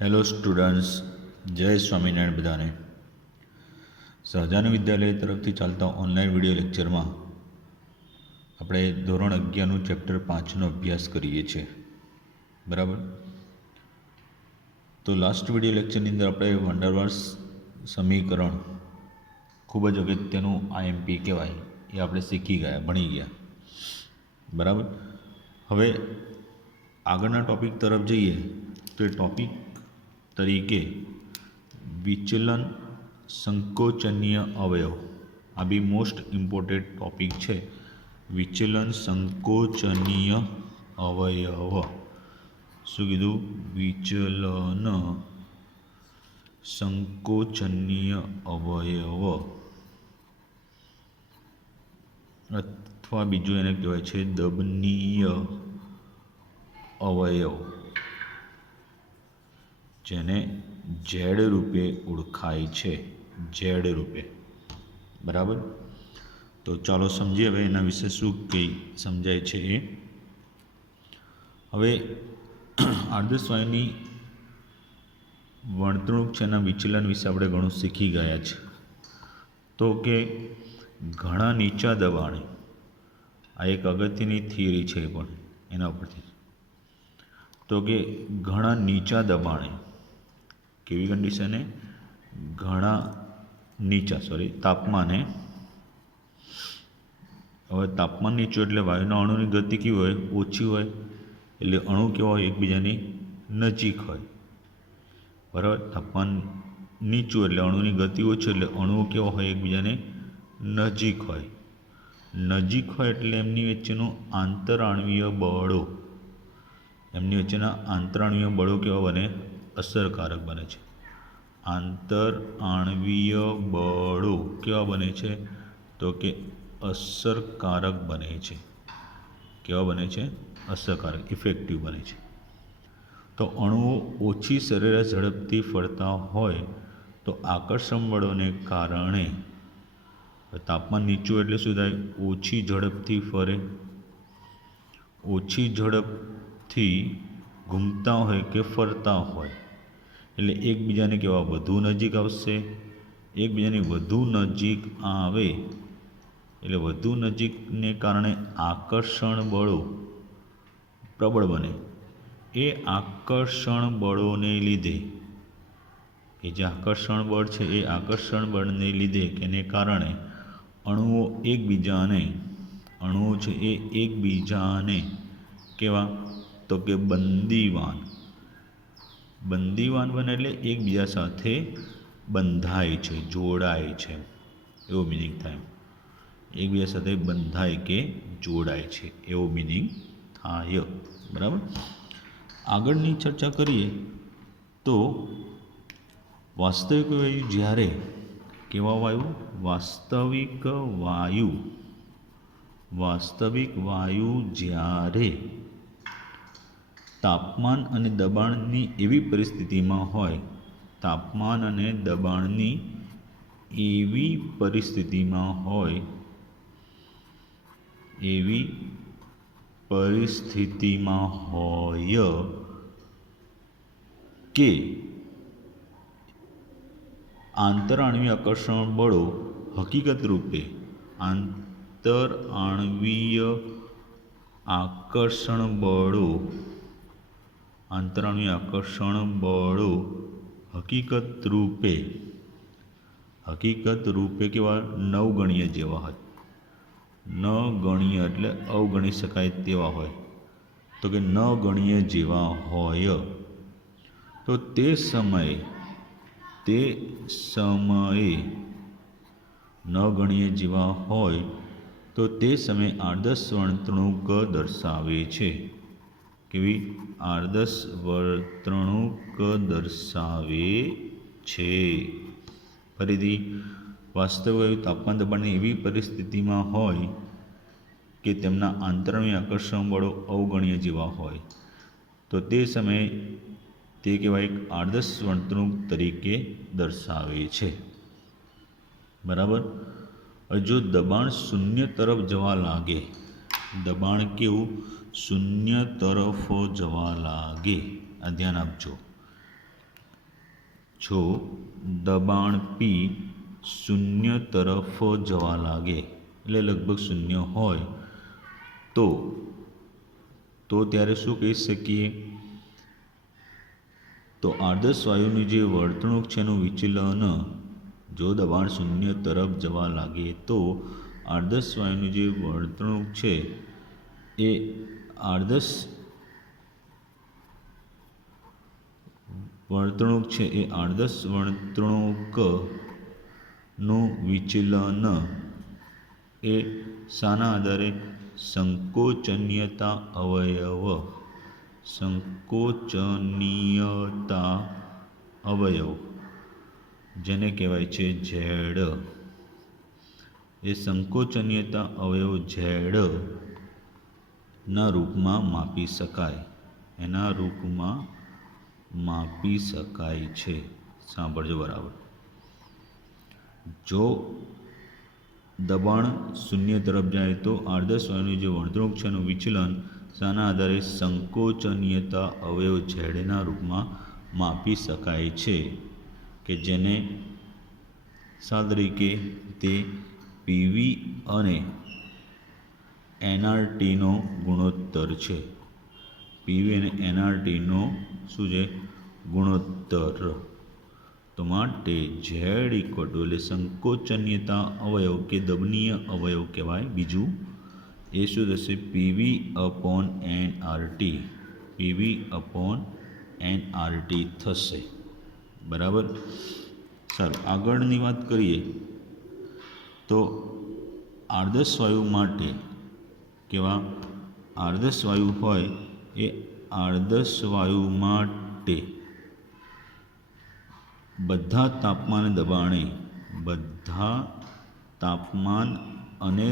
Hello students, જય સ્વામિનારાયણ બધાને. સહજાનંદ વિદ્યાલય તરફથી ચાલતા ઓનલાઈન વિડીયો લેક્ચરમાં આપણે ધોરણ 11નું ચેપ્ટર 5નો અભ્યાસ કરીએ છીએ. બરાબર. તો લાસ્ટ વિડીયો લેક્ચરની અંદર આપણે વંડરવાર્સ સમીકરણ ખૂબ જ અગત્યનું આઈએમપી કહેવાય એ આપણે શીખી ગયા, ભણી ગયા. બરાબર. હવે આગળના ટૉપિક તરફ જઈએ તો એ ટૉપિક તરીકે વિચલન સંકોચનીય અવયવ, આ બી મોસ્ટ ઇમ્પોર્ટન્ટ ટૉપિક છે. વિચલન સંકોચનીય અવયવ. શું કીધું? વિચલન સંકોચનીય અવયવ અથવા બીજું એને કહેવાય છે દબનીય અવયવ, જેને ઝેડ રૂપે ઓળખાય છે. ઝેડ રૂપે. બરાબર. તો ચાલો સમજીએ હવે એના વિશે શું કંઈ સમજાય છે એ. હવે આદર્શ વાયુની વર્તણૂક છે એના વિચલન વિશે આપણે ઘણું શીખી ગયા છે. તો કે ઘણા નીચા દબાણે, આ એક અગત્યની થિયરી છે પણ એના ઉપરથી, તો કે ઘણા નીચા દબાણે, કેવી કન્ડિશને? ઘણા નીચા તાપમાને. હવે તાપમાન નીચું એટલે વાયુના અણુની ગતિ કેવી હોય? ઓછી હોય. એટલે અણુ કેવા હોય? એકબીજાની નજીક હોય. બરાબર. તાપમાન નીચું એટલે અણુની ગતિ ઓછી, એટલે અણુઓ કેવા હોય? એકબીજાને નજીક હોય. નજીક હોય એટલે એમની વચ્ચેનું આંતરાણવીય બળો, એમની વચ્ચેના આંતરાણવીય બળો કેવા બને? અસરકારક બને છે. આંતરાણવીય બળો કેવા બને છે? તો કે અસરકારક બને છે. કેવા બને છે? અસરકારક, ઇફેક્ટિવ બને છે. તો અણુઓ ઓછી સરેરાશ ઝડપથી ફરતા હોય તો આકર્ષણ બળોને કારણે તાપમાન નીચું એટલે શું થાય? ઓછી ઝડપથી ફરે. ઓછી ઝડપથી ઘૂમતા હોય કે ફરતા હોય એટલે એકબીજાને કેવા? વધુ નજીક આવશે. એકબીજાની વધુ નજીક આવે એટલે વધુ નજીકને કારણે આકર્ષણ બળો પ્રબળ બને. એ આકર્ષણ બળોને લીધે, એ જે આકર્ષણ બળ છે એ આકર્ષણ બળને લીધે એને કારણે અણુઓ છે એ એકબીજાને કેવા? તો કે બંદીવાન બને એટલે એકબીજા સાથે બંધાય છે, જોડાય છે, એવો મિનિંગ થાય. એકબીજા સાથે બંધાય કે જોડાય છે એવો મિનિંગ થાય. બરાબર. આગળની ચર્ચા કરીએ તો વાસ્તવિક વાયુ જ્યારે, કેવા વાયુ? વાસ્તવિક વાયુ જ્યારે તાપમાન અને દબાણની એવી પરિસ્થિતિમાં હોય, તાપમાન અને દબાણની એવી પરિસ્થિતિમાં હોય કે આંતરાણવીય આકર્ષણ બળો હકીકત રૂપે આંતરાણવીય આકર્ષણ બળો હકીકત રૂપે કેવા? નવગણીય જેવા હોય. નગણીય એટલે અવગણી શકાય તેવા હોય. તો કે નગણીય જેવા હોય તો તે સમયે નગણીય જેવા હોય તો તે સમયે આદર્શ વર્તણૂક દર્શાવે છે. કેવી? આદર્શ વર્તણૂક દર્શાવે છે. ફરીથી, વાસ્તવિક તાપમાન દબાણની એવી પરિસ્થિતિમાં હોય કે તેમના આંતરાણવીય આકર્ષણ બળો અવગણીય જેવા હોય તો તે સમયે તે કહેવાય એક આદર્શ વર્તણૂક તરીકે દર્શાવે છે. બરાબર. જો દબાણ શૂન્ય તરફ જવા લાગે, દબાણ કેવું? શૂન્ય તરફ જવા લાગે. આ ધ્યાન આપજો. જો દબાણ પી શૂન્ય તરફ જવા લાગે, એટલે લગભગ શૂન્ય હોય તો ત્યારે શું કહી શકીએ? તો આદર્શ વાયુની જે વર્તણૂક છે એનું વિચલન, જો દબાણ શૂન્ય તરફ જવા લાગે તો આદર્શ વાયુની જે વર્તણૂક છે એ આદર્શ વર્તણૂકનું વિચલન એ શાના આધારે? સંકોચનીયતા અવયવ જેને કહેવાય છે ઝેડ, એ સંકોચનીયતા અવયવ ઝેડ ના રૂપમાં માપી શકાય, એના રૂપમાં માપી શકાય છે. સાંભળજો બરાબર. જો દબાણ શૂન્ય તરફ જાય તો આદર્શ વાયુની જે વર્તણૂક છે એનું વિચલન શાના આધારે? સંકોચનીયતા અવયવ ઝેડના રૂપમાં માપી શકાય છે, કે જેને શા તરીકે? તે પીવી અને એનઆરટીનો ગુણોત્તર છે. પીવી અને એનઆરટીનો શું છે? ગુણોત્તર. તો માટે ઝેડ ઇક્વલ ટુ એટલે સંકોચનીયતા અવયવ કે દબનીય અવયવ કહેવાય. બીજું એ શું થશે? PV upon NRT, PV upon NRT થશે. બરાબર. સારું, આગળની વાત કરીએ તો આદર્શ વાયુ માટે કેવા? આદર્શ વાયુ હોય એ આદર્શ વાયુ માટે બધા તાપમાન અને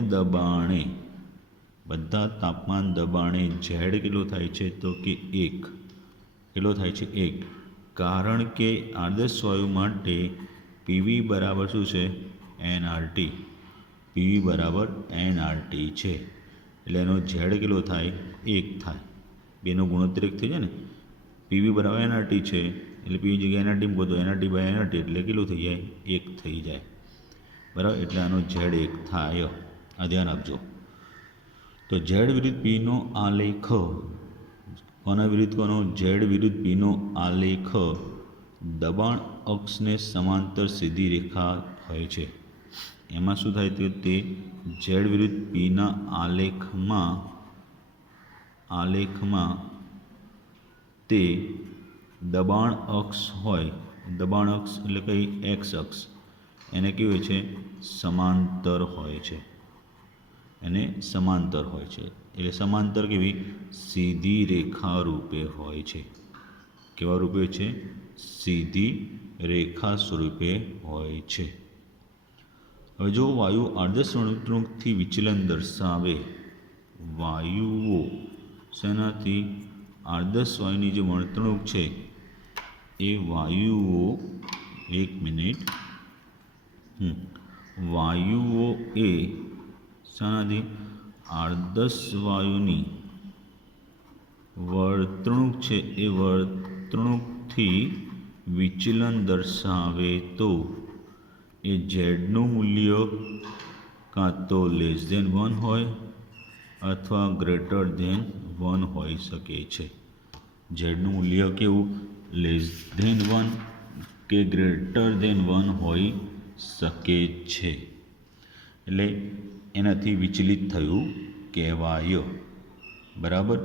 દબાણે ઝેડ કેટલો થાય છે? તો કે 1. કેટલો થાય છે? 1. કારણ કે આદર્શ વાયુ માટે પીવી બરાબર શું છે? એનઆરટી. પીવી બરાબર એનઆરટી છે, એટલે એનો ઝેડ કેટલો થાય? 1 થાય. બેનો ગુણોત્તર 1 થઈ જાય ને. પીવી બરાબર એનઆરટી છે એટલે પીવી જગ્યાએ એનઆરટી મૂકો તો એનઆરટી બાય એનઆરટી એટલે કેટલું થઈ જાય? 1 થઈ જાય. બરાબર. એટલે આનો ઝેડ 1 થાય. આ ધ્યાન આપજો. તો ઝેડ વિરુદ્ધ પીનો આલેખ, કોના વિરુદ્ધ કોનો? ઝેડ વિરુદ્ધ પીનો આલેખ દબાણ અક્ષને સમાંતર સીધી રેખા હોય છે. એમાં શું થાય? તો તે ઝેડ વિરુદ્ધ પીના આલેખમાં તે દબાણ અક્ષ હોય, દબાણ અક્ષ એટલે કઈ? એક્સ અક્ષ, એને કેવી હોય છે? સમાંતર હોય છે. એને સમાંતર હોય છે. એટલે સમાંતર કેવી? સીધી રેખા રૂપે હોય છે. કેવા રૂપે છે? સીધી રેખા સ્વરૂપે હોય છે. હવે જો વાયુ આદર્શ વર્તણૂકથી વિચલન દર્શાવે, વાયુઓ શેનાથી? આદર્શ વાયુની જે વર્તણૂક છે એ વાયુઓ, એક મિનિટ, વાયુઓ એ શાનાથી? આદર્શ વાયુની વર્તણૂક છે એ વર્તણૂકથી વિચલન દર્શાવે તો એ ઝેડનું મૂલ્ય કાં તો <1 હોય અથવા <1 હોઈ શકે છે. ઝેડનું મૂલ્ય કેવું? <1 કે <1 હોઈ શકે છે. એટલે એનાથી વિચલિત થયું કહેવાય. બરાબર.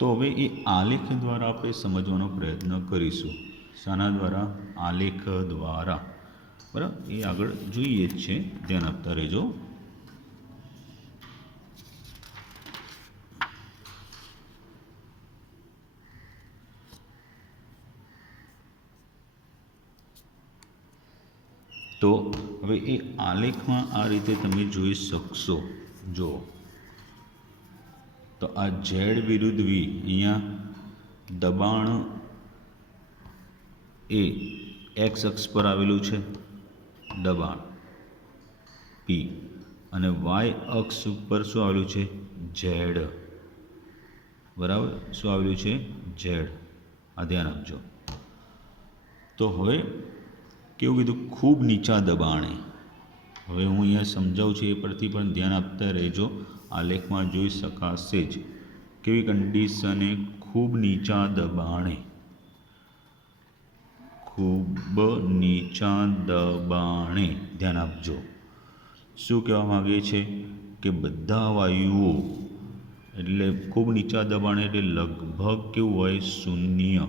તો હવે એ આલેખ દ્વારા આપણે સમજવાનો પ્રયત્ન કરીશું. શાના દ્વારા? આલેખ દ્વારા. બરાબર. એ આગળ જોઈએ જ છે, ધ્યાન આપતા રહેજો. તો હવે એ આલેખમાં આ રીતે તમે જોઈ શકશો. જો તો આ ઝેડ વિરુદ્ધ વી, અહીંયા દબાણ એ એક્સ અક્ષ પર આવેલું છે, દબાણ પી, અને વાય અક્ષ ઉપર શું આવેલું છે? ઝેડ. બરાબર. શું આવેલું છે? ઝેડ. આ ધ્યાન આપજો. તો હવે કેવું કીધું, ખૂબ નીચા દબાણે. હવે હું અહીંયા સમજાવું છું, એ પરથી પણ ધ્યાન આપતા રહેજો. આલેખમાં જોઈ શકાશે જ કેવી કન્ડિશને ખૂબ નીચા દબાણે, ખૂબ નીચા દબાણે ધ્યાન આપજો. શું કહેવા માગે છે કે બધા વાયુઓ, એટલે ખૂબ નીચા દબાણે એટલે લગભગ કેવું હોય, શૂન્ય.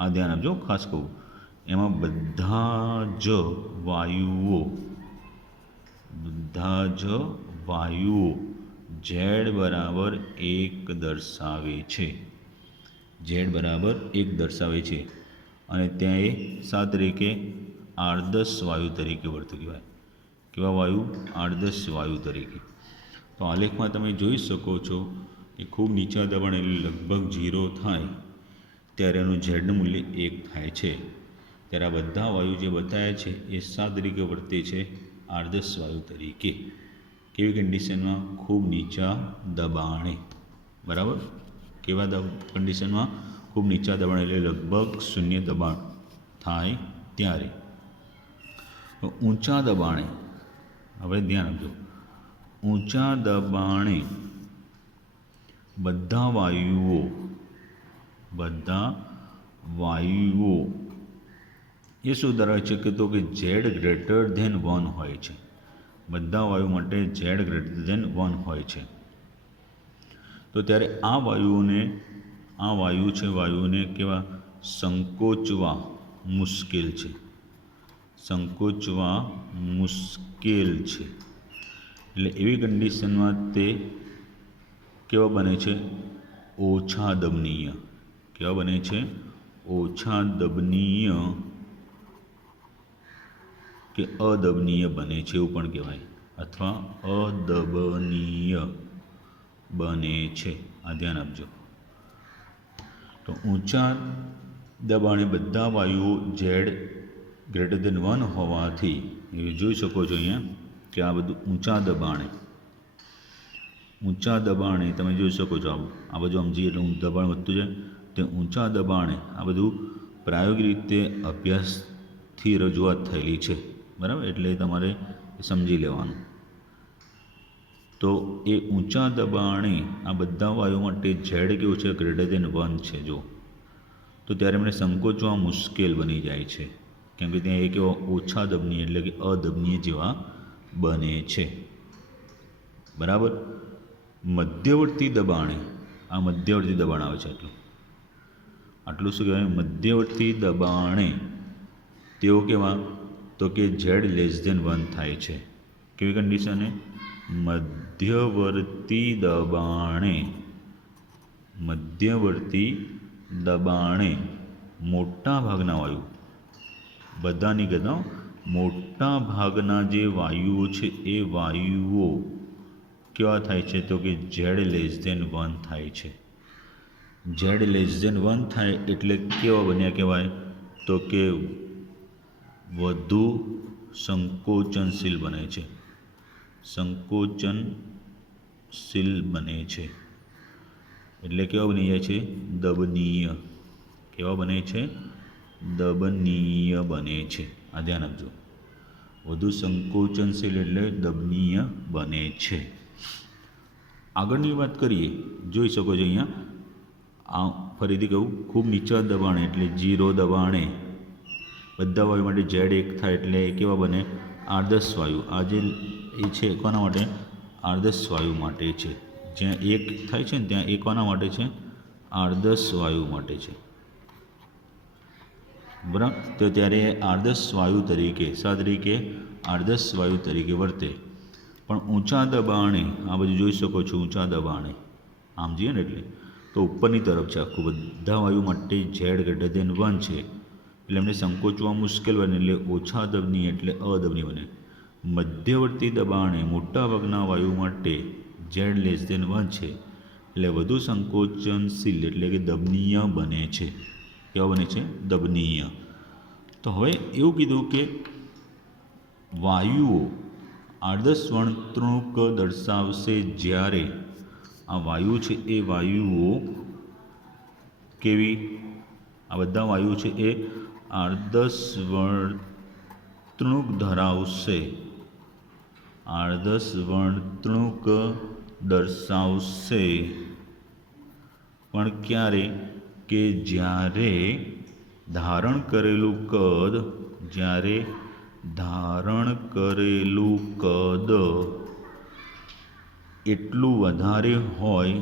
આ ધ્યાન આપજો, ખાસ કહું. એમાં બધા જ વાયુઓ ઝેડ બરાબર 1 દર્શાવે છે. ઝેડ બરાબર 1 દર્શાવે છે. અને ત્યાં એ શા તરીકે, આદર્શ વાયુ તરીકે વર્તે કહેવાય. કેવા વાયુ? આદર્શ વાયુ તરીકે. તો આલેખમાં તમે જોઈ શકો છો કે ખૂબ નીચા દબાણ એટલે લગભગ 0 થાય ત્યારે એનું ઝેડનું મૂલ્ય 1 થાય છે. ત્યારે આ બધા વાયુ જે બતાવ્યા છે એ શા તરીકે વર્તે છે? આદર્શ વાયુ તરીકે. કેવી કન્ડિશનમાં? ખૂબ નીચા દબાણે. બરાબર? કેવા કન્ડિશનમાં? ખૂબ નીચા દબાણ એટલે લગભગ શૂન્ય દબાણ થાય ત્યારે. ઊંચા દબાણે, હવે ધ્યાન આપજો, ઊંચા દબાણે બધા વાયુઓ એ શું ધરાવે છે કે, તો કે ઝેડ ગ્રેટર ધેન 1 હોય છે. બધા વાયુ માટે ઝેડ ગ્રેટર ધેન 1 હોય છે. તો ત્યારે આ વાયુને કેવા? સંકોચવા મુશ્કેલ છે. એટલે એવી કન્ડિશનમાં તે કેવા બને છે? ઓછા દબનીય. કેવા બને છે? ઓછા દબનીય કે અદબનીય બને છે, એવું પણ કહેવાય, અથવા અદબનીય બને છે. આ ધ્યાન આપજો. તો ઊંચા દબાણે બધા વાયુઓ ઝેડ ગ્રેટર ધેન 1 હોવાથી એ જોઈ શકો છો અહીંયા કે આ બધું ઊંચા દબાણે તમે જોઈ શકો છો. આ બધું સમજીએ એટલે દબાણ વધતું જાય. તે ઊંચા દબાણે આ બધું પ્રાયોગિક રીતે અભ્યાસથી રજૂઆત થયેલી છે. બરાબર? એટલે તમારે સમજી લેવાનું. તો એ ઊંચા દબાણે આ બધા વાયુ માટે ઝેડ કેવું છે? ગ્રેટર ધેન 1 છે. જો તો ત્યારે એમને સંકોચવા મુશ્કેલ બની જાય છે, કેમ કે ત્યાં એ કેવા ઓછા દબનીય એટલે કે અદબનીય જેવા બને છે. બરાબર? મધ્યવર્તી દબાણે, આ મધ્યવર્તી દબાણ આવે છે. આટલું શું કહેવાય? મધ્યવર્તી દબાણે તેઓ કેવા? તો કે ઝેડ લેસ ધેન 1 થાય છે. કેવી કન્ડિશને? મધ્યવર્તી દબાણે મોટા ભાગના વાયુ, બધાની કરતાં મોટા ભાગના જે વાયુઓ છે એ વાયુઓ કેવા થાય છે? તો કે ઝેડ લેસ ધેન 1 થાય છે. ઝેડ લેસ ધેન 1 થાય એટલે કેવા બન્યા કહેવાય? તો કે વધુ સંકોચનશીલ બને છે. એટલે કેવા બની જાય છે? દબનીય. કેવા બને છે? દબનીય બને છે. આ ધ્યાન આપજો. વધુ સંકોચનશીલ એટલે દબનીય બને છે. આગળની વાત કરીએ, જોઈ શકો છો અહીંયા. આ ફરીથી કહું, ખૂબ નીચા દબાણે એટલે 0 દબાણે બધા વાયુ માટે ઝેડ 1 થાય એટલે કેવા બને? આદર્શ વાયુ. આ જે એ છે કોના માટે? આદર્શ વાયુ માટે છે. જ્યાં 1 થાય છે ને ત્યાં એ કોના માટે છે? આદર્શ વાયુ માટે છે. બરાબર? તો ત્યારે આદર્શ વાયુ તરીકે, શા તરીકે? આદર્શ વાયુ તરીકે વર્તે. પણ ઊંચા દબાણે આ બધું જોઈ શકો છો. ઊંચા દબાણે આમ જઈએ ને એટલે તો ઉપરની તરફ છે આખું. બધા વાયુ માટે ઝેડ ગ્રેટર ધેન 1 છે એટલે એમને સંકોચવા મુશ્કેલ બને એટલે ઓછા દબનીય એટલે અદબનીય બને. મધ્યવર્તી દબાણે મોટાભાગના વાયુ માટે ઝેડ લેસ ધેન 1 છે એટલે વધુ સંકોચનશીલ એટલે કે દબનીય બને છે. કેવા બને છે? દબનીય. તો હવે એવું કીધું કે વાયુઓ આદર્શ વર્તણૂક દર્શાવશે જ્યારે આ વાયુ છે એ વાયુઓ કેવી? આ બધા વાયુ છે એ આદર્શ વર્તણૂક ધરાવશે, આદર્શ વર્તણૂક દર્શાવશે, પણ ક્યારે? કે જ્યારે ધારણ કરેલું કદ, જ્યારે ધારણ કરેલું કદ એટલું વધારે હોય,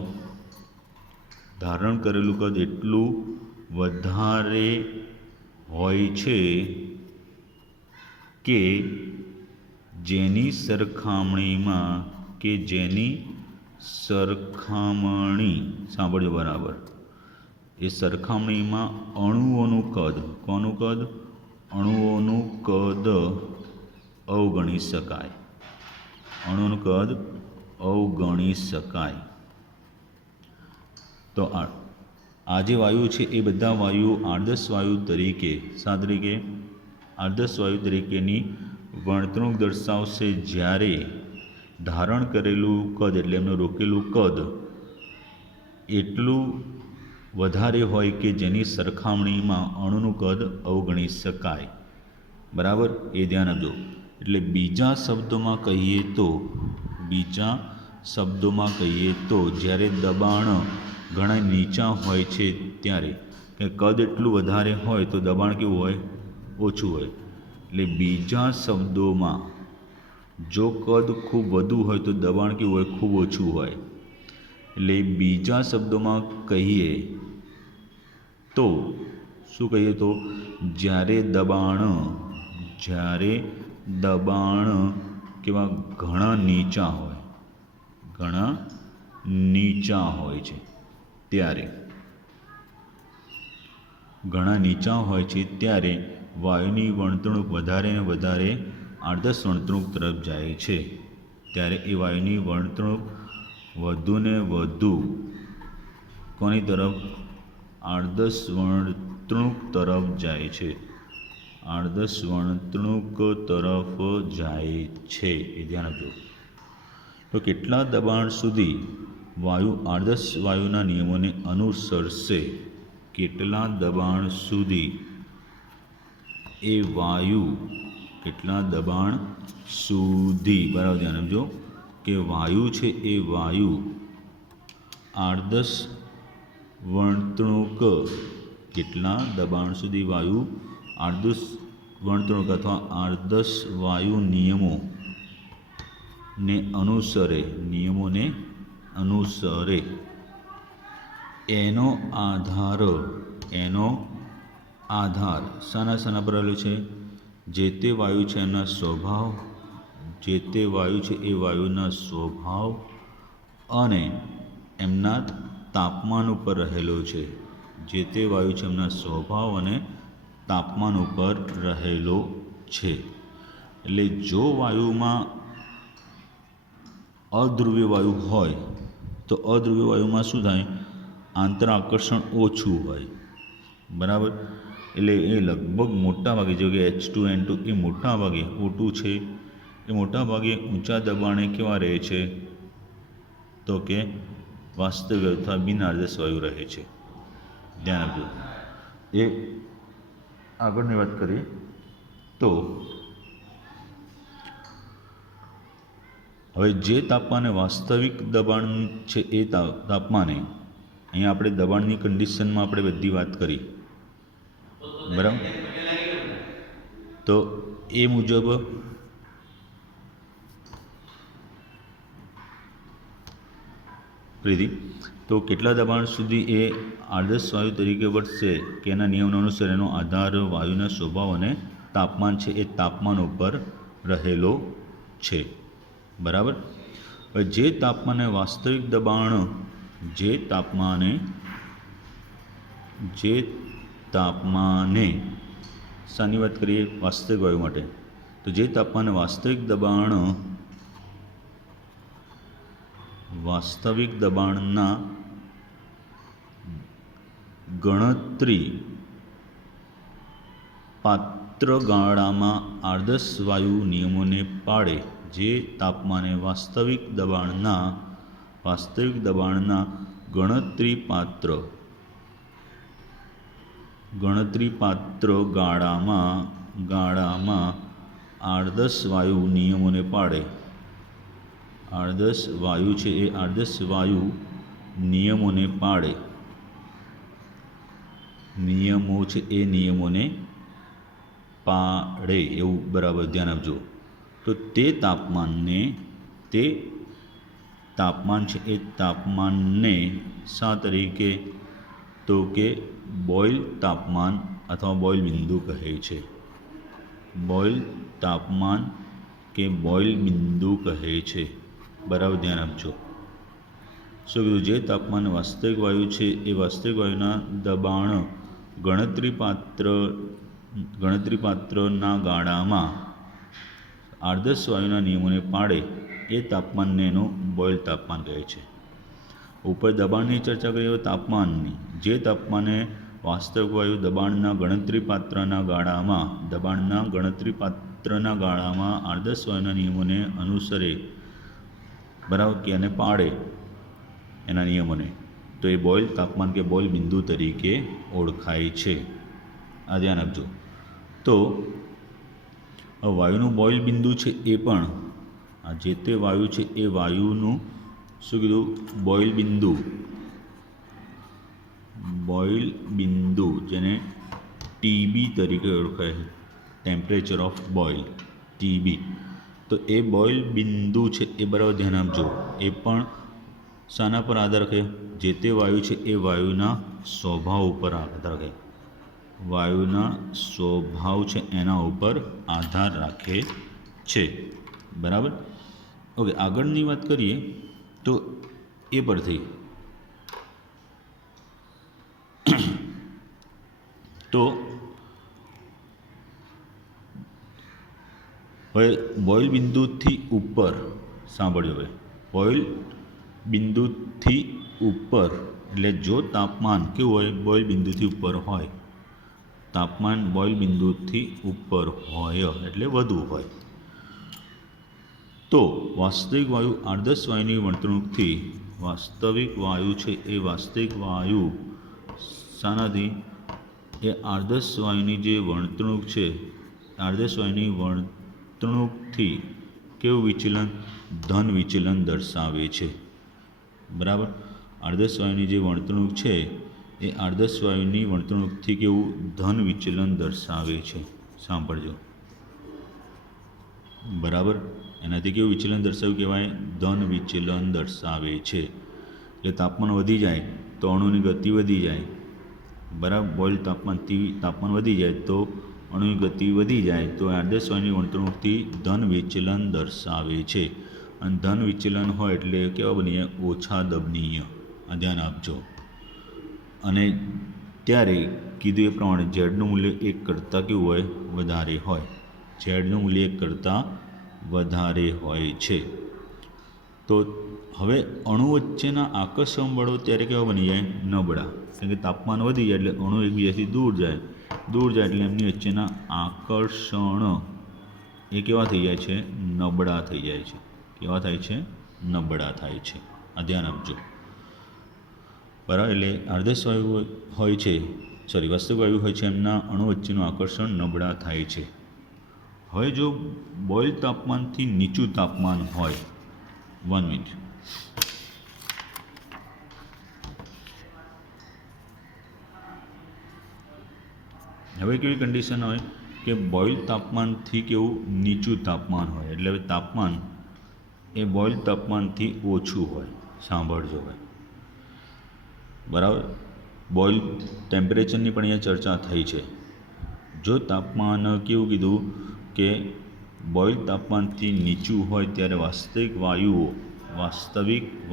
ધારણ કરેલું કદ એટલું વધારે હોય છે કે જેની સરખામણીમાં, કે જેની સરખામણી, સાંભળજો બરાબર, એ સરખામણીમાં અણુઓનું કદ, કોનું કદ? અણુઓનું કદ અવગણી શકાય, અણુઓનું કદ અવગણી શકાય. તો આ જે વાયુ છે એ બધા વાયુઓ આદર્શ વાયુ તરીકે, શા તરીકે? આદર્શ વાયુ તરીકેની વર્તણૂક દર્શાવશે જ્યારે ધારણ કરેલું કદ, એટલે એમનું રોકેલું કદ એટલું વધારે હોય કે જેની સરખામણીમાં અણુનું કદ અવગણી શકાય. બરાબર, એ ધ્યાન આપજો. એટલે બીજા શબ્દોમાં કહીએ તો, બીજા શબ્દોમાં કહીએ તો જ્યારે દબાણ ઘણા નીચા હોય છે ત્યારે, કે કદ એટલું વધારે હોય તો દબાણ કેવું હોય? ઓછું હોય. એટલે બીજા શબ્દોમાં જો કદ ખૂબ વધુ હોય તો દબાણ કેવું હોય? ખૂબ ઓછું હોય. એટલે બીજા શબ્દોમાં કહીએ તો શું કહીએ? તો જ્યારે દબાણ કેવા? ઘણા નીચા હોય, ઘણા નીચા હોય છે ત્યારે, ઘણા નીચા હોય છે ત્યારે વાયુની વર્તણૂક વધારે ને વધારે આદર્શ વર્તણૂક તરફ જાય છે. ત્યારે એ વાયુની વર્તણૂક વધુ ને વધુ કોની તરફ? આદર્શ વર્તણૂક તરફ જાય છે, આદર્શ વર્તણૂક તરફ જાય છે. એ ધ્યાન આપજો. તો કેટલા દબાણ સુધી વાયુ આદર્શ વાયુના નિયમોને અનુસરશે? કેટલા દબાણ સુધી એ વાયુ, કેટલા દબાણ સુધી, બરાબર ધ્યાન આપજો, કે વાયુ છે એ વાયુ આદર્શ વર્તણૂક, કેટલા દબાણ સુધી વાયુ આદર્શ વર્તણૂક અથવા આદર્શ વાયુ નિયમોને અનુસરે, નિયમોને અનુસરે, એનો આધાર શાના પર રહેલો છે? જે તે વાયુ છે એના સ્વભાવ, જે તે વાયુ છે એ વાયુના સ્વભાવ અને એમના તાપમાન ઉપર રહેલો છે. જે તે વાયુ છે એમના સ્વભાવ અને તાપમાન ઉપર રહેલો છે. એટલે જો વાયુમાં અધ્રુવ્ય વાયુ હોય તો અધ્રુવ્ય વાયુમાં શું થાય? આંતર આકર્ષણ ઓછું હોય. બરાબર, એટલે એ લગભગ મોટા ભાગે, જો કે H2N2 એ મોટા ભાગે, O2 છે એ મોટા ભાગે ઊંચા દબાણે કેવા રહે છે? તો કે વાસ્તવિક અથવા બિન આદર્શ વાયુ રહે છે. ધ્યાન આપજો. એ આગળની વાત કરીએ તો હવે જે તાપમાને વાસ્તવિક દબાણ છે એ તાપમાને, અહીંયા આપણે દબાણની કન્ડિશનમાં આપણે બધી વાત કરી, બરાબર, તો એ મુજબ પ્રીતિ, તો કેટલા દબાણ સુધી એ આદર્શ વાયુ તરીકે વર્તશે કે એના નિયમનો અનુસાર એનો આધાર વાયુના સ્વભાવ અને તાપમાન છે એ તાપમાન ઉપર રહેલો છે. બરાબર, હવે જે તાપમાને વાસ્તવિક દબાણ, જે તાપમાને શાની વાત કરીએ? વાસ્તવિક વાયુ માટે. તો જે તાપમાને વાસ્તવિક દબાણના ગણતરી પાત્ર ગાળામાં આદર્શ વાયુ નિયમોને પાળે, જે તાપમાને વાસ્તવિક દબાણના ગણતરી પાત્ર ગણતરીપાત્ર ગાળામાં આદર્શ વાયુ નિયમોને પાળે. આદર્શ વાયુ છે એ આદર્શ વાયુ નિયમોને પાળે. નિયમો છે એ નિયમોને પાળે એવું બરાબર ધ્યાન આપજો. તો તે તાપમાન છે એ તાપમાનને શા તરીકે? તો કે બોઇલ તાપમાન અથવા બોઇલ બિંદુ કહે છે. બોઇલ તાપમાન કે બોઇલ બિંદુ કહે છે. બરાબર ધ્યાન આપજો. શું કીધું? જે તાપમાન વાસ્તવિક વાયુ છે એ વાસ્તવિક વાયુના દબાણ ગણતરીપાત્રના ગાળામાં આદર્શ વાયુના નિયમોને પાળે એ તાપમાનને એનું બોઇલ તાપમાન કહે છે. ઉપર દબાણની ચર્ચા કરીએ તો તાપમાનની. જે તાપમાને વાસ્તવિક વાયુ દબાણના ગણતરીપાત્રના ગાળામાં આદર્શ વાયુના નિયમોને અનુસરે, બરાબર, કે અને પાળે એના નિયમોને, તો એ બોઇલ તાપમાન કે બોઇલ બિંદુ તરીકે ઓળખાય છે. આ ધ્યાન આપજો. તો વાયુનું બોઇલ બિંદુ છે એ પણ આ જે તે વાયુ છે એ વાયુનું શું કીધું? બોઇલ બિંદુ જેને ટીબી તરીકે ઓળખાય છે, ટેમ્પરેચર ઓફ બોઇલ, ટીબી. તો એ બોઇલ બિંદુ છે એ બરાબર ધ્યાન આપજો. એ પણ શાના પર આધાર રાખે? જે તે વાયુ છે એ વાયુના સ્વભાવ ઉપર આધાર રાખે. વાયુના સ્વભાવ છે એના ઉપર આધાર રાખે છે. બરાબર. ઓકે, આગળની વાત કરીએ તો એ પરથી તો હવે બોઇલ બિંદુથી ઉપર સાંભળજો. હવે બોઇલ બિંદુથી ઉપર એટલે જો તાપમાન કેવું હોય? બોઇલ બિંદુથી ઉપર હોય. તાપમાન બોઇલ બિંદુથી ઉપર હોય એટલે વધુ હોય. તો વાસ્તવિક વાયુ આદર્શ વાયુની વર્તણૂકથી, વાસ્તવિક વાયુ છે એ વાસ્તવિક વાયુ શાનાથી? એ આદર્શ વાયુની જે વર્તણૂક છે, આદર્શ વાયુની વર્તણૂકથી કેવું વિચલન? ધન વિચલન દર્શાવે છે. બરાબર. આદર્શ વાયુની જે વર્તણૂક છે એ આદર્શ વાયુની વર્તણૂકથી કેવું? ધન વિચલન દર્શાવે છે. સાંભળજો. બરાબર. એનાથી કેવું વિચલન દર્શાવ્યું કહેવાય? ધન વિચલન દર્શાવે છે. એટલે તાપમાન વધી જાય તો અણુની ગતિ વધી જાય. બરાબર. બોઇલ તાપમાન વધી જાય તો અણુની ગતિ વધી જાય તો આદર્શ વાયુની વર્તણૂકથી ધન વિચલન દર્શાવે છે. અને ધન વિચલન હોય એટલે કેવા બની જાય? ઓછા દબનીય. આ ધ્યાન આપજો. અને ત્યારે કીધું એ પ્રમાણે ઝેડનું મૂલ્ય 1 કરતાં કેવું હોય? વધારે હોય. ઝેડનું મૂલ્ય 1 કરતાં વધારે હોય છે. તો હવે અણુ વચ્ચેના આકર્ષણ બળો ત્યારે કેવા બની જાય? નબળા. કારણ કે તાપમાન વધી જાય એટલે અણુ એકબીજાથી દૂર જાય એટલે એમની વચ્ચેના આકર્ષણ એ કેવા થઈ જાય છે? નબળા થઈ જાય છે. કેવા થાય છે? નબળા થાય છે. આ ધ્યાન આપજો. બરાબર. એટલે આદર્શ વાયુ હોય છે, વાસ્તવિક વાયુ હોય છે, એમના અણુ વચ્ચેનું આકર્ષણ નબળા થાય છે. હવે જો બોઇલ તાપમાનથી નીચું તાપમાન હોય, 1 મિનિટ, હવે કેવી કન્ડિશન હોય કે બોઇલ તાપમાનથી કેવું? નીચું તાપમાન હોય. એટલે હવે તાપમાન એ બોઇલ તાપમાનથી ઓછું હોય. સાંભળજો. હવે બરાબર. બોઇલ ટેમ્પરેચરની પણ અહીંયા ચર્ચા થઈ છે. જો તાપમાન કેવું કીધું કે બોઇલ તાપમાનથી નીચું હોય ત્યારે વાસ્તવિક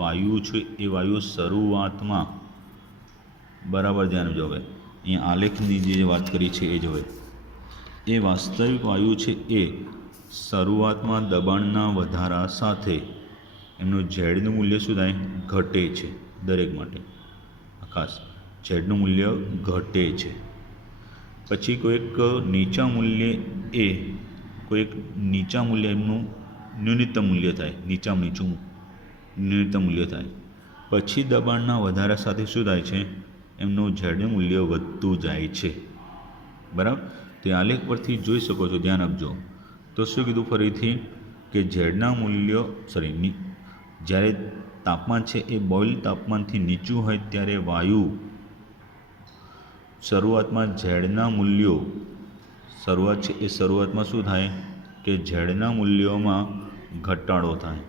વાયુ છે એ વાયુ શરૂઆતમાં, બરાબર ધ્યાન આપજો. હવે અહીંયા આલેખની જે વાત કરી છે એ જ હોય. એ વાસ્તવિક વાયુ છે એ શરૂઆતમાં દબાણના વધારા સાથે એમનું ઝેડનું મૂલ્ય શું થાય? ઘટે છે. દરેક માટે ખાસ ઝેડનું મૂલ્ય ઘટે છે. પછી કોઈક નીચા મૂલ્ય એમનું ન્યૂનતમ મૂલ્ય થાય. નીચું ન્યૂનતમ મૂલ્ય થાય. પછી દબાણના વધારા સાથે શું થાય છે? એમનું ઝેડનું મૂલ્ય વધતું જાય છે. બરાબર. તો એ આલેખ પરથી જોઈ શકો છો, ધ્યાન આપજો. તો શું કીધું ફરીથી કે ઝેડના મૂલ્યો જ્યારે તાપમાન છે એ બોઇલ તાપમાનથી નીચું હોય ત્યારે વાયુ શરૂઆતમાં ઝેડના મૂલ્યો છે એ શરૂઆતમાં શું થાય કે ઝેડના મૂલ્યોમાં ઘટાડો થાય.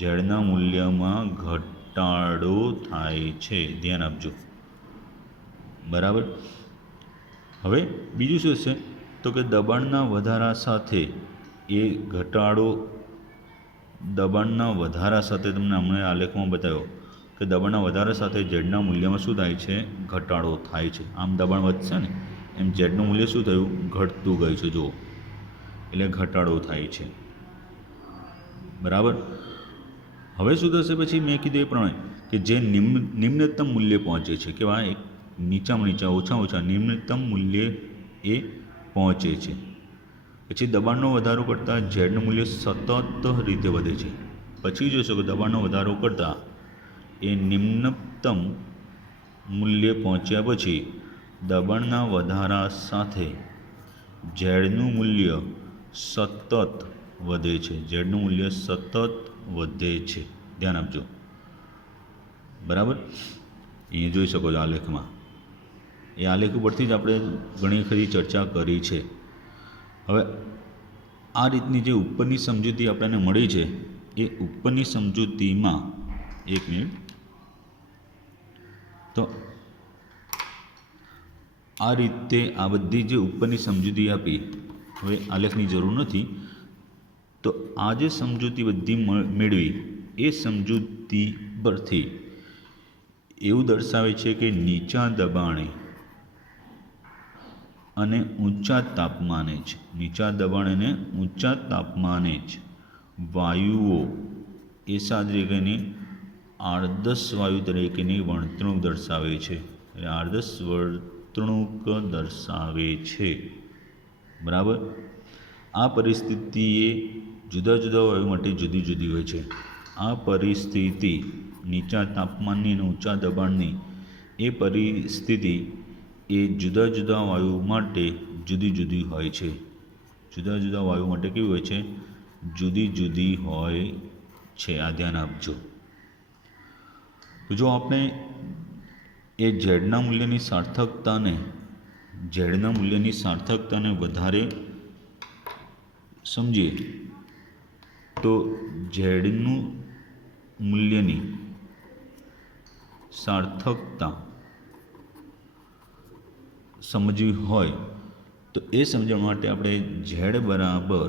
ઝેડના મૂલ્યમાં ઘટાડો થાય છે, ધ્યાન આપજો. બરાબર. હવે બીજું શું છે તો કે દબાણના વધારા સાથે એ ઘટાડો, દબાણના વધારા સાથે તમને હમણાં આલેખમાં બતાવ્યો કે દબાણના વધારા સાથે ઝેડના મૂલ્યમાં શું થાય છે, ઘટાડો થાય છે. આમ દબાણ વધશે ને એમ ઝેડનું મૂલ્ય શું થયું, ઘટતું ગયું છે. જુઓ, એટલે ઘટાડો થાય છે. બરાબર. હવે શું થશે પછી મેં કીધું એ પ્રમાણે કે જે નિમ્નતમ મૂલ્ય પહોંચે છે, કેવા એક નીચામાં નીચા ઓછામાં ઓછા નિમ્નતમ મૂલ્ય એ પહોંચે છે. પછી દબાણનો વધારો કરતાં ઝેડનું મૂલ્ય સતત રીતે વધે છે. પછી જોશો કે દબાણનો વધારો કરતાં એ નિમ્નતમ મૂલ્ય પહોંચ્યા પછી દબાણના વધારા સાથે ઝેડનું મૂલ્ય સતત વધે છે. ઝેડનું મૂલ્ય સતત વધે છે, ધ્યાન આપજો. બરાબર. એ જોઈ શકો છો આલેખમાં. એ આલેખ ઉપરથી જ આપણે ઘણી ખરી ચર્ચા કરી છે. હવે આ રીતની જે ઉપરની સમજૂતી આપણને મળી છે એ ઉપરની સમજૂતીમાં એક મિનિટ, તો આ રીતે આ બધી જે ઉપરની સમજૂતી આપી, હવે આલેખની જરૂર નથી. તો આ જે સમજૂતી બધી મેળવી એ સમજૂતી પરથી એવું દર્શાવે છે કે નીચા દબાણે અને ઊંચા તાપમાને જ ઊંચા તાપમાને જ વાયુઓ એ સાદરીકની આદર્શ વાયુ તરીકેની વર્તણૂક દર્શાવે છે. આદર્શ વર્તણૂક દર્શાવે છે. બરાબર. આ પરિસ્થિતિ એ જુદા જુદા વાયુ માટે જુદી જુદી હોય છે. આ પરિસ્થિતિ નીચા તાપમાનની અને ઊંચા દબાણની એ પરિસ્થિતિ એ જુદા જુદા વાયુ માટે જુદી જુદી હોય છે. જુદા જુદા વાયુ માટે કેવી હોય છે, જુદી જુદી હોય છે. આ ધ્યાન આપજો. જો આપણે એ ઝેડના મૂલ્યની સાર્થકતાને વધારે સમજીએ તો ઝેડનું મૂલ્યની સાર્થકતા સમજવી હોય તો એ સમજવા માટે આપણે ઝેડ બરાબર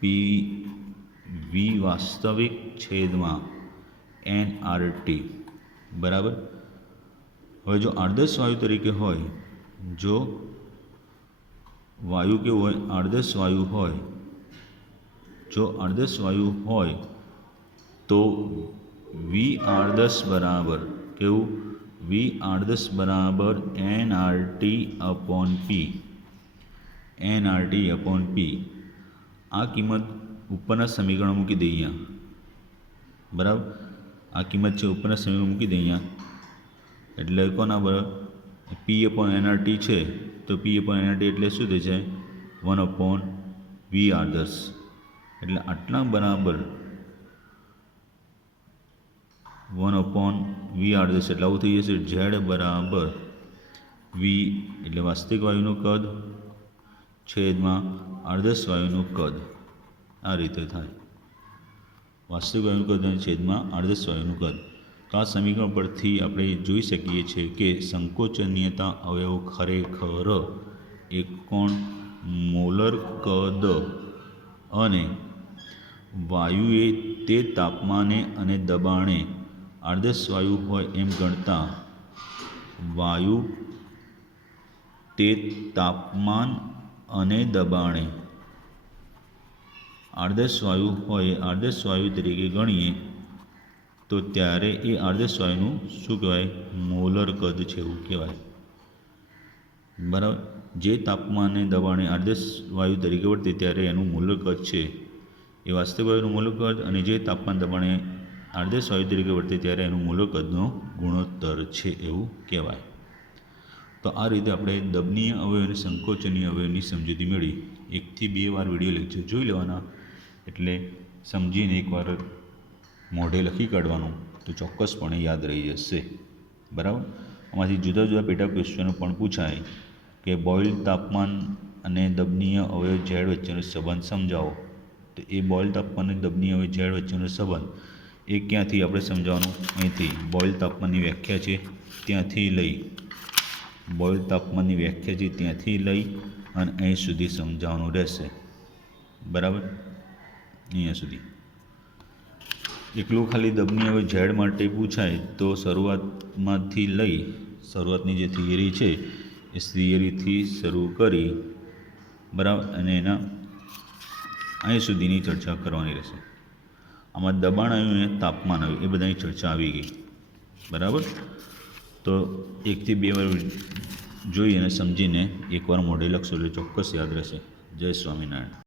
PV વાસ્તવિક છેદમાં NRT. બરાબર. હવે જો આદર્શ વાયુ તરીકે હોય, જો વાયુ કેવું હોય, આદર્શ વાયુ હોય, જો આદર્શ વાયુ હોય તો V આદર્શ બરાબર કેવું, V આદર્શ બરાબર NRT/P. આ કિંમત ઉપરના સમીકરણ મૂકી દઈએ અહીંયા. બરાબર. આ કિંમત છે ઉપરના સમીકરણ મૂકી દઈએ અહીંયા. એટલે કોના બરાબર P/NRT છે, તો P/NRT એટલે શું થઈ જાય, 1/V આદર્શ. એટલે આટલા બરાબર 1/V આદર્શ. એટલે આવું થઈ જશે ઝેડ બરાબર V એટલે વાસ્તવિક વાયુનું કદ છેદમાં આદર્શ વાયુનું કદ. આ રીતે થાય, વાસ્તવિક વાયુનું કદ અને છેદમાં આદર્શ વાયુનું કદ. તો આ સમીકરણ પરથી આપણે જોઈ શકીએ છીએ કે સંકોચનીયતા અવયવ ખરેખર એક કોણ મોલર કદ અને વાયુએ તે તાપમાને અને દબાણે આદર્શ વાયુ હોય એમ ગણતા વાયુ તે તાપમાન અને દબાણે આદર્શ વાયુ હોય આદર્શ વાયુ તરીકે ગણીએ તો ત્યારે એ આદર્શ વાયુનું શું કહેવાય, મોલર કદ છે એવું કહેવાય. બરાબર. જે તાપમાને દબાણે આદર્શ વાયુ તરીકે વર્તે ત્યારે એનું મોલર કદ છે એ વાસ્તવિક વાયુનું મોલર કદ, અને જે તાપમાન દબાણે આદર્શ વાયુ તરીકે વર્તે ત્યારે એનું મોલર કદનો ગુણોત્તર છે એવું કહેવાય. તો તો આ રીતે આપણે દબનીય અવયવ અને સંકોચનીય અવયવની સમજૂતી મેળવી. 1 થી 2 વાર વિડીયો લેક્ચર જોઈ લેવાના, એટલે સમજીને એકવાર મોઢે લખી કાઢવાનું, તો ચોક્કસપણે યાદ રહી જશે. બરાબર. આમાંથી જુદા જુદા પેટા ક્વેશ્ચનો પણ પૂછાય કે બોઇલ તાપમાન અને દબનીય અવયવ ઝેડ વચ્ચેનો સંબંધ સમજાવો. તો એ બોઇલ તાપમાન અને દબનીય અવયવ ઝેડ વચ્ચેનો સંબંધ એ ક્યાંથી આપણે સમજાવવાનું? અહીંથી બોઇલ તાપમાનની વ્યાખ્યા છે ત્યાંથી લઈ, બોઇલ તાપમાનની વ્યાખ્યા છે ત્યાંથી લઈ અને અહીં સુધી સમજાવવાનું રહેશે. બરાબર. અહીંયા સુધી એકલું ખાલી દબનીય અવયવ ઝેડ માટે પૂછાય તો શરૂઆતની જે થિયરી છે એ થિયરીથી શરૂ કરી, બરાબર, અને એના અહીં સુધીની ચર્ચા કરવાની રહેશે. આમાં દબાણ આવ્યું અને તાપમાન આવ્યું, એ બધાની ચર્ચા આવી ગઈ. બરાબર. તો 1 થી 2 વાર જોઈ અને સમજીને એકવાર મોઢે લખશો એટલે ચોક્કસ યાદ રહેશે. જય સ્વામિનારાયણ.